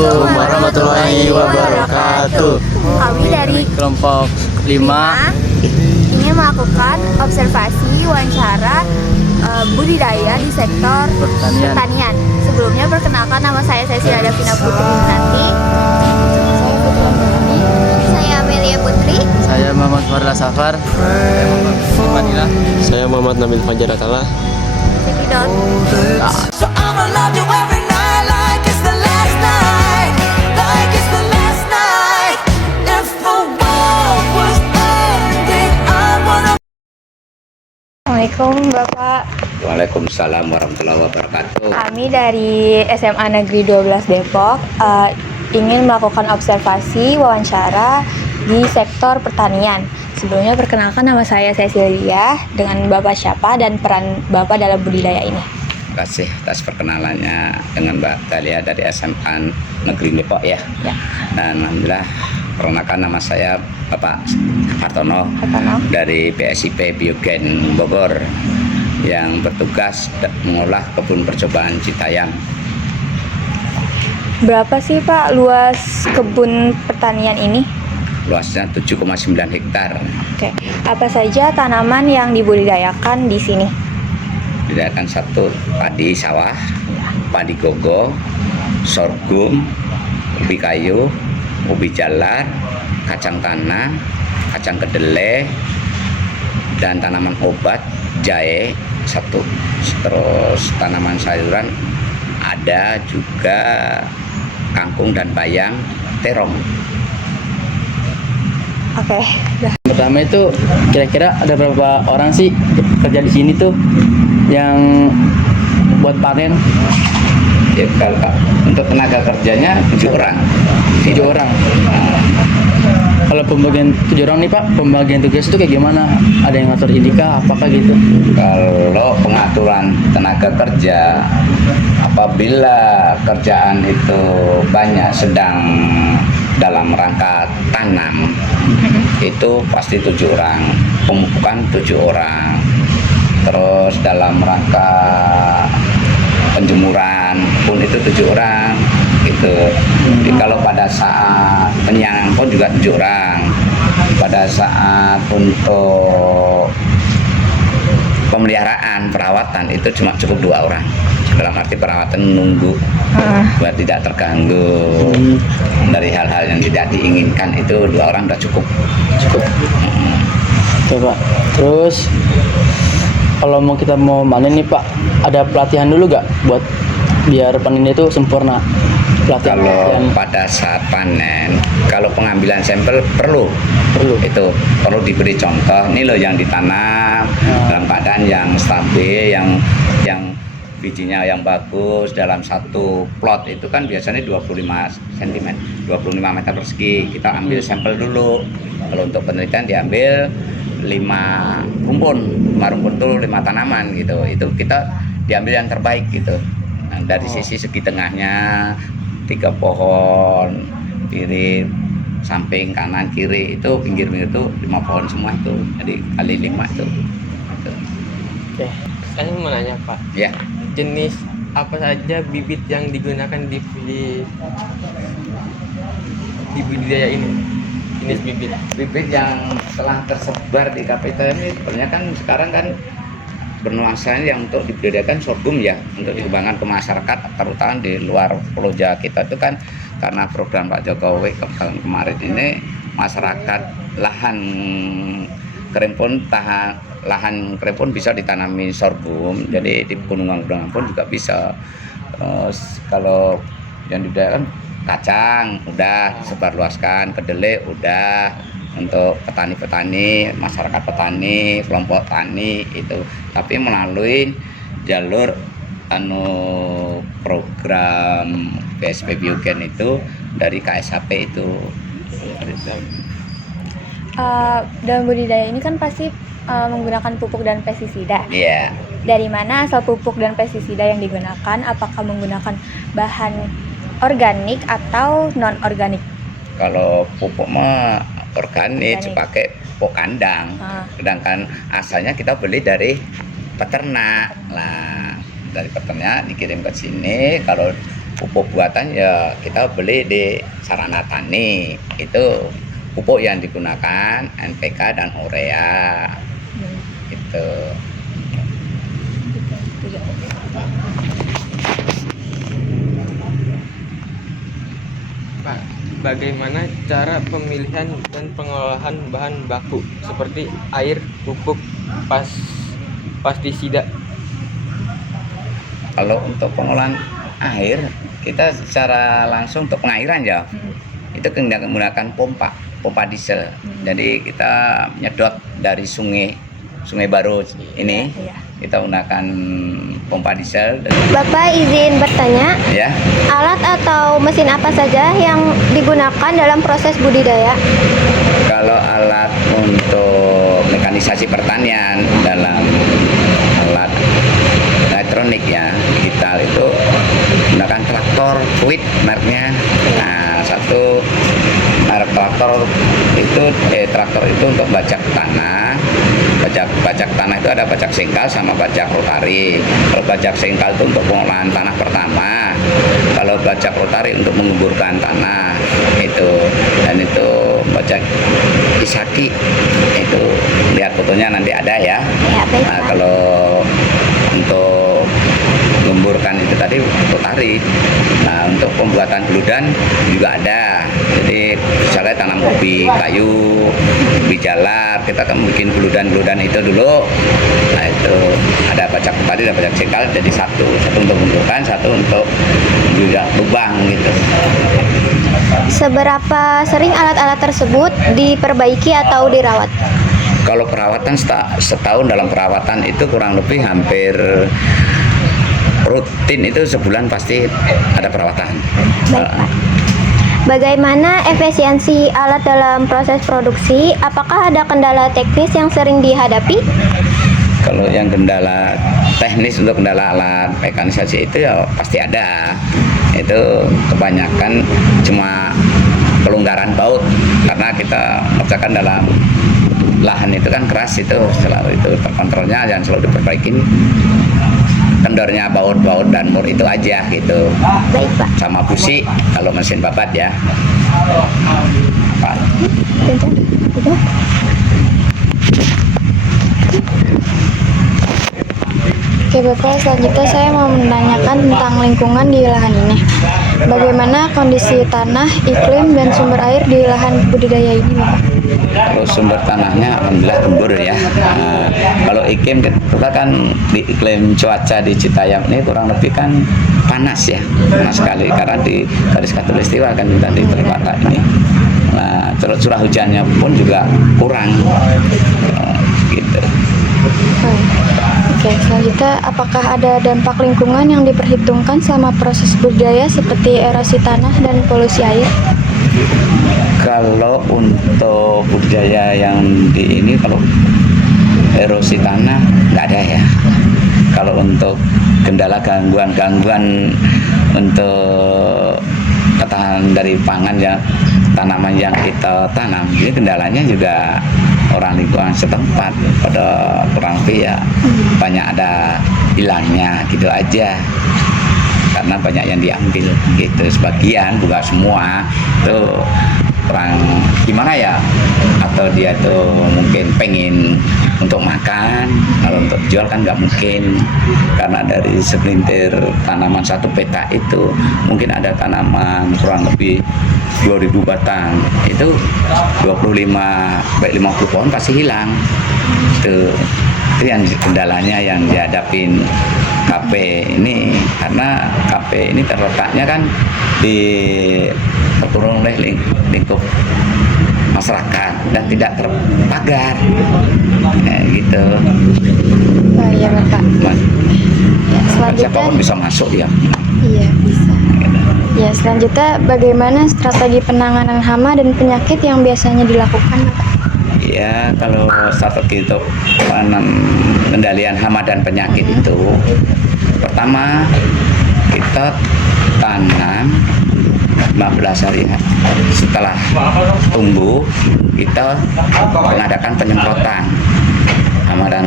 Assalamualaikum warahmatullahi wabarakatuh. Kami dari Kelompok 5 ingin melakukan observasi wawancara budidaya di sektor pertanian. Sebelumnya perkenalkan, nama saya Cecilia Davina Putri Nanti. Saya Amelia Putri. Saya Muhammad Farla Safar. Saya Muhammad Fadila. Saya Muhammad Nabil Fajar Atala. Cekidot. So I'ma love you every night like it's the last night, like it's the last night. If the world was ending, I wanna. Assalamualaikum Bapak. Waalaikumsalam warahmatullahi wabarakatuh. Kami dari SMA Negeri 12 Depok ingin melakukan observasi wawancara di sektor pertanian. Sebelumnya perkenalkan, nama saya Cecilia, dengan Bapak siapa dan peran Bapak dalam budidaya ini. Terima kasih atas perkenalannya dengan Mbak Dalia dari SMA Negeri Depok ya. Ya. Dan alhamdulillah perkenalkan, nama saya Bapak Hartono Hartono. dari PSIP Biogen Bogor yang bertugas mengolah kebun percobaan Citayam. Berapa sih Pak luas kebun pertanian ini? Luasnya 7,9 hektar. Oke. Apa saja tanaman yang dibudidayakan di sini? Didayakan satu padi sawah, padi gogo, sorghum, ubi kayu, ubi jalar, kacang tanah, kacang kedelai, dan tanaman obat, jahe satu. Terus tanaman sayuran ada juga kangkung dan bayam, terong. Oke. Dah. Pertama itu kira-kira ada berapa orang sih kerja di sini tuh yang buat panen? Ya, kalau untuk tenaga kerjanya 7 orang. 7 orang. Kalau pembagian 7 orang nih Pak, pembagian tugas itu kayak gimana? Ada yang ngatur indika, apakah gitu? Kalau pengaturan tenaga kerja, apabila kerjaan itu banyak sedang dalam rangka tanam, itu pasti 7 orang, pemupukan 7 orang. Terus dalam rangka penjemuran pun itu 7 orang gitu. Jadi kalau pada saat penyiangan pun juga 7 orang. Pada saat untuk pemeliharaan, perawatan itu cuma cukup 2 orang. Dalam arti perawatan nunggu buat tidak terganggu dari hal-hal yang tidak diinginkan, itu 2 orang udah cukup. Oke Pak. Terus kalau kita mau panen nih Pak, ada pelatihan dulu gak buat biar panen itu sempurna? Kalau pada saat panen, kalau pengambilan sampel perlu itu perlu diberi contoh. Ini loh yang ditanam dalam keadaan yang stabil, yang bijinya yang bagus. Dalam satu plot itu kan biasanya 25 cm, 25 meter persegi. Kita ambil sampel dulu. Kalau untuk penelitian diambil 5 rumpun itu 5 tanaman gitu. Itu kita diambil yang terbaik gitu. Nah, dari sisi segi tengahnya 3 pohon, kiri, samping, kanan, kiri, itu pinggir-pinggir itu 5 pohon semua itu. Jadi kali 5 itu. Gitu. Oke, saya mau nanya Pak, Ya. jenis apa saja bibit yang digunakan di budidaya ini? Jenis bibit. Bibit yang telah tersebar di KPT ini sebenarnya kan sekarang kan bernuansa yang untuk dibudidayakan sorghum ya, untuk dikembangkan ke masyarakat, terutama di luar Pulau Jawa kita itu kan karena program Pak Jokowi tahun kemarin ini, masyarakat lahan kering pun bisa ditanami sorghum, jadi di gunungan-gunungan pun juga bisa. Terus kalau yang dibudidayakan kacang udah disebarluaskan, kedelai udah, untuk petani-petani, masyarakat petani, kelompok tani itu, tapi melalui jalur program PSP Biogen itu dari KSHP itu. Dalam budidaya ini kan pasti menggunakan pupuk dan pestisida. Iya. Dari mana asal pupuk dan pestisida yang digunakan? Apakah menggunakan bahan organik atau non organik? Kalau pupuk mah organik, pakai pupuk kandang. Sedangkan asalnya kita beli dari peternak. Lah, dari peternak dikirim ke sini. Kalau pupuk buatan ya kita beli di Sarana Tani. Itu pupuk yang digunakan NPK dan urea. Itu. Pak, bagaimana cara pemilihan dan pengolahan bahan baku seperti air, pupuk, pestisida? Kalau untuk pengolahan air, kita secara langsung untuk pengairan ya, itu kita menggunakan pompa diesel. Jadi kita nyedot dari sungai baru ini, kita menggunakan pompa diesel. Bapak izin bertanya, Ya, alat atau mesin apa saja yang digunakan dalam proses budidaya? kalau alat untuk mekanisasi pertanian dalam alat elektronik ya digital itu menggunakan traktor Fluid mereknya. Nah, satu merek traktor itu untuk bajak tanah. Bajak tanah itu ada bajak sengkal sama bajak rotari. Kalau bajak sengkal itu untuk pengolahan tanah pertama. Kalau bajak rotari untuk menguburkan tanah itu. Dan itu bajak Isaki itu, lihat fotonya nanti ada ya. Ya, baik, Nah, Pak. kalau untuk mengemburkan itu tadi rotari. Nah, untuk pembuatan beludan juga ada. Jadi misalnya tanam kopi kayu, kopi jalar, kita akan bikin beludan itu dulu. Nah, itu ada bajak rotari dan bajak sengkal jadi satu untuk mengemburkan, satu untuk juga lubang gitu. Seberapa sering alat-alat tersebut diperbaiki atau dirawat? Kalau perawatan setahun dalam perawatan itu kurang lebih hampir rutin itu sebulan pasti ada perawatan. Baik, Pak. Bagaimana efisiensi alat dalam proses produksi? Apakah ada kendala teknis yang sering dihadapi? Kalau yang kendala teknis untuk kendala alat mekanisasi itu ya pasti ada. Itu kebanyakan cuma pelonggaran baut karena kita kerjakan dalam lahan itu kan keras, itu selalu itu terkontrolnya dan selalu diperbaikin. Kendornya baut dan mur itu aja gitu. Baik, Pak. Sama busi kalau mesin babat ya. Pak. Oke Bapak, selanjutnya saya mau menanyakan tentang lingkungan di lahan ini. Bagaimana kondisi tanah, iklim, dan sumber air di lahan budidaya ini Bapak? Kalau sumber tanahnya alhamdulillah gembur ya. Nah, kalau iklim kita kan di iklim cuaca di Citayam ini kurang lebih kan panas ya, panas sekali karena di garis khatulistiwa kan kita di Tripata ini. Nah, terus curah hujannya pun juga kurang, gitu. Oke, selanjutnya apakah ada dampak lingkungan yang diperhitungkan selama proses budidaya seperti erosi tanah dan polusi air? Kalau untuk budidaya yang di ini, kalau erosi tanah nggak ada ya. Kalau untuk kendala gangguan untuk ketahanan dari pangan ya, tanaman yang kita tanam, ini kendalanya juga orang lingkungan setempat pada kurang lebih ya banyak ada hilangnya gitu aja karena banyak yang diambil gitu, sebagian bukan semua itu kurang gimana ya, atau dia tuh mungkin pengen untuk makan, kalau untuk jual kan nggak mungkin karena dari segelintir tanaman satu peta itu mungkin ada tanaman kurang lebih 2000 batang, itu 25-50 pohon pasti hilang. Itu yang kendalanya yang dihadapin KP ini, karena KP ini terletaknya kan di terkurung oleh lingkup masyarakat dan tidak terpagar, gitu. Oh iya Bapak. Ya, selanjutnya, Siapapun bisa masuk ya. iya bisa. Ya, selanjutnya bagaimana strategi penanganan hama dan penyakit yang biasanya dilakukan Bapak? Ya, kalau strategi untuk pengendalian hama dan penyakit itu, pertama kita tanam 15 hari setelah tumbuh, kita mengadakan penyemprotan hama dan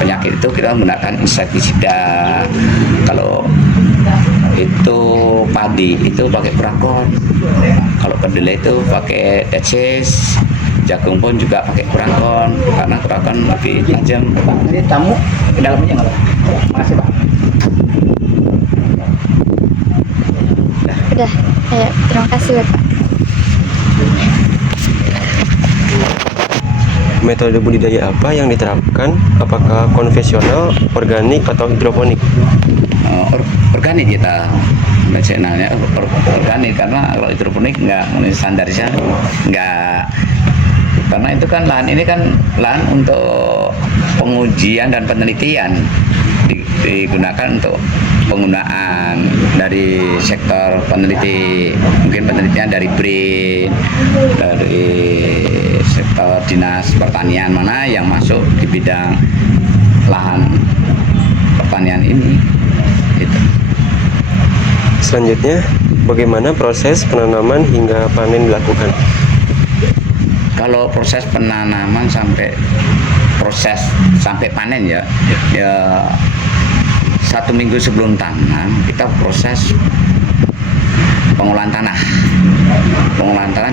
penyakit itu kita menggunakan insektisida. Kalau itu padi itu pakai kurakon, kalau kedelai itu pakai deces, jagung pun juga pakai kurakon karena kurakon lebih tajam. Pak, ini tamu ke dalamnya nggak Pak? Makasih Pak. Udah, ayo, terima kasih Bapak. Metode budidaya apa yang diterapkan? Apakah konvensional, organik, atau hidroponik? Organik kita mengenalnya organik, karena kalau hidroponik nggak standarisnya nggak, karena itu kan lahan ini kan lahan untuk pengujian dan penelitian digunakan untuk penggunaan dari sektor peneliti, mungkin penelitian dari BRIN, dari sektor dinas pertanian mana yang masuk di bidang lahan pertanian ini gitu. Selanjutnya, bagaimana proses penanaman hingga panen dilakukan? Kalau proses penanaman sampai panen ya 1 minggu sebelum tanam kita proses pengolahan tanah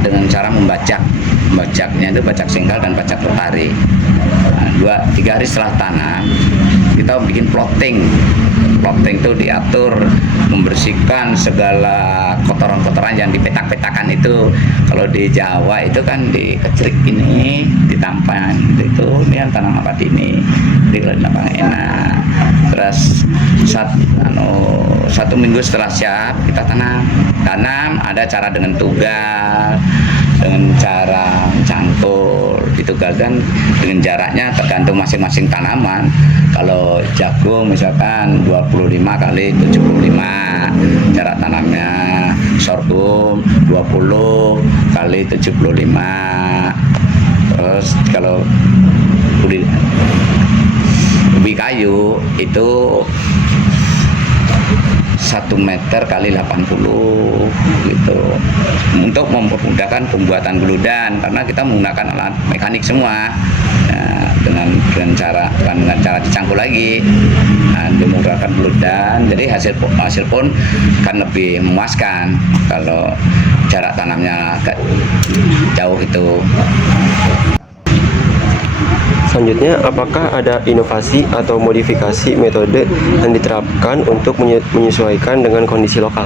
dengan cara membajaknya itu bajak singkal dan bajak lotari. 2-3 hari setelah tanam kita bikin plotting itu diatur, membersihkan segala kotoran-kotoran yang dipetak-petakan itu. Kalau di Jawa itu kan dikecerik ini, ditampan itu, ini yang tanam apa ini, dikelapa enak. Terus 1 minggu setelah siap kita tanam. Ada cara dengan tugal, dengan cara cangkul, ditugalkan dengan jaraknya tergantung masing-masing tanaman. Kalau jagung misalkan 25 kali 75 jarak tanamnya, sorghum 20 kali 75. Terus kalau ubi kayu itu 1 meter kali 80 gitu, untuk mempermudahkan pembuatan geludan karena kita menggunakan alat mekanik semua. Dengan cara dicangkul lagi, dimudahkan geludan, jadi hasil pun kan lebih memuaskan kalau jarak tanamnya agak jauh itu. Selanjutnya, apakah ada inovasi atau modifikasi metode yang diterapkan untuk menyesuaikan dengan kondisi lokal?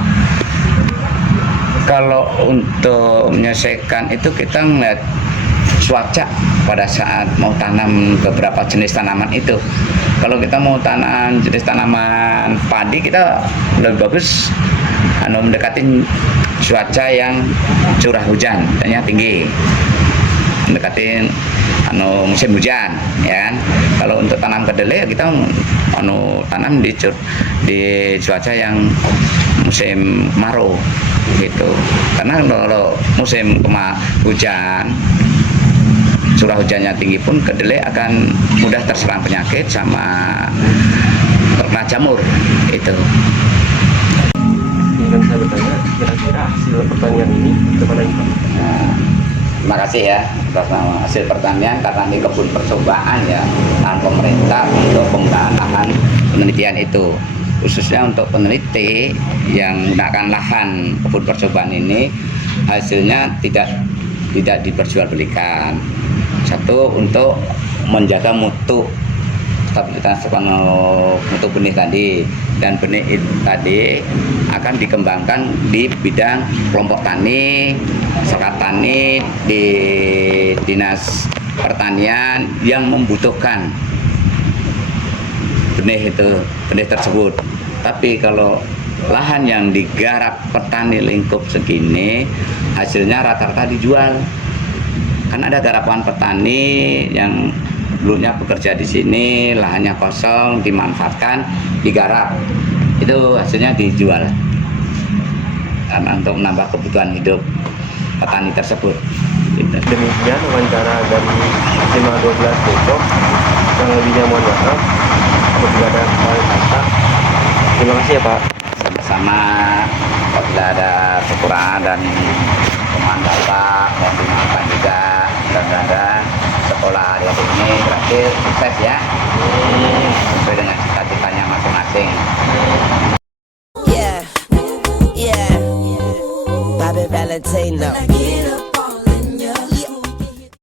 Kalau untuk menyelesaikan itu kita melihat cuaca pada saat mau tanam beberapa jenis tanaman itu. Kalau kita mau tanam jenis tanaman padi, kita lebih bagus mendekatin cuaca yang curah hujan yang tinggi, mendekatin musim hujan ya kan. Kalau untuk tanam kedelai kita tanam di cuaca yang musim kemarau gitu, karena kalau musim hujan, curah hujannya tinggi pun kedelai akan mudah terserang penyakit sama terkena jamur itu. Dan saya bertanya, kira-kira hasil pertanian ini bagaimana Pak? Terima kasih ya atas nama hasil pertanian, karena ini kebun percobaan ya lahan pemerintah untuk pengembangan lahan penelitian itu, khususnya untuk peneliti yang menggunakan lahan kebun percobaan ini, hasilnya tidak diperjualbelikan. Satu, untuk menjaga mutu stabilitas mutu benih tadi, dan benih tadi akan dikembangkan di bidang kelompok tani, sekat tani di dinas pertanian yang membutuhkan benih tersebut. Tapi kalau lahan yang digarap petani lingkup segini, hasilnya rata-rata dijual. Kan ada garapan petani yang dulunya bekerja di sini, lahannya kosong, dimanfaatkan, digarap, itu hasilnya dijual karena untuk menambah kebutuhan hidup petani tersebut gitu. Demikian wawancara dari SMA 12 Depok. Yang lebihnya mohon maaf apabila ada kesalahan kata. Terima kasih ya Pak. Sama-sama, apabila ada kekurangan dan teman Bapak dan dimaafkan juga. Mudah-mudahan sekolah hari ini berakhir sukses ya, sesuai dengan cita-citanya masing-masing. Yeah, Valentino. When I get up